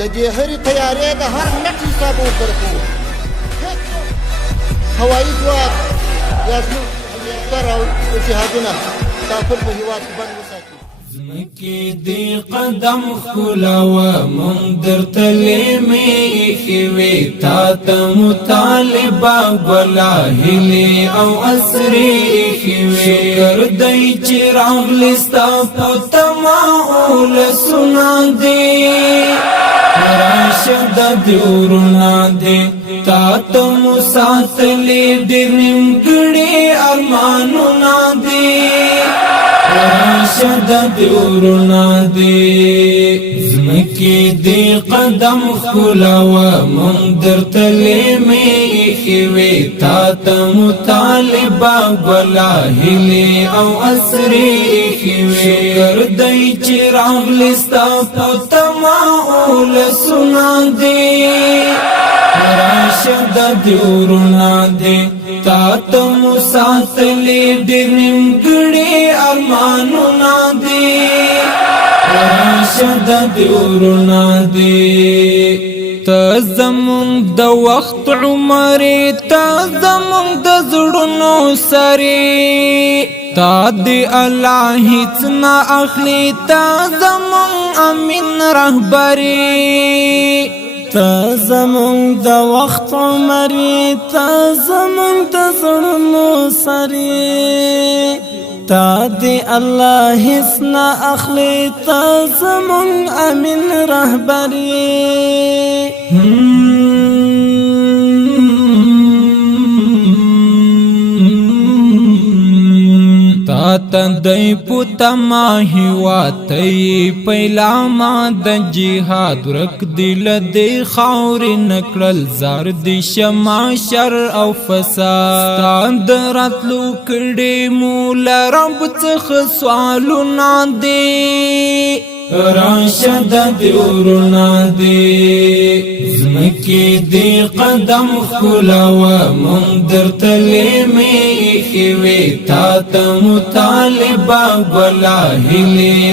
د دې هرې تیارې د هر نټ حساب ورسره کوو. هوایي ځواک یا زموږ هلیکوپټر او جهادونه کافر په هېواد کې بند وساتي. زمکی دی قدم خلاوه من در تلیمی ایخوی تا تا مطالبه گولا هلی او اسری ایخوی شکر دی چی راغلستا پتماؤل سنا دی راشد دیورنا دی تا تا مساتلی دی نمگڑی ارمانونا دی راشد دیورنا دی زمکی دی قدم خلاوه من در تلیمی ایخوی تا تا مطالبه گولا هلی او اسری ایخوی شکر دی چی راغلستا پتماؤل سنا دی راشد دیورنا دی تا تا مساتلی دی نمگڑی ارمانونا دی راشد دیورنا دی تا زمون د وقت عمری تا زمون د زړونو سری تا دی الله هیڅ نه اخلي تا زمون امین رهبری تا زمون د وخت عمری تا زمون د زړونو سری تا دی الله هیڅ نه اخلي تا زمون امین رهبری تندی پوتا ما هواتی پیلا ما د جهاد ورک دل دی خاور نکړل زار دی شما شر او فساد ستاند راتلو کړي مولا رب څخه سوالونه دی راشد دیورنا دی زمکی دی قدم خلاوه من در تلیمی ایخوی تا تا مطالبه گولا هلی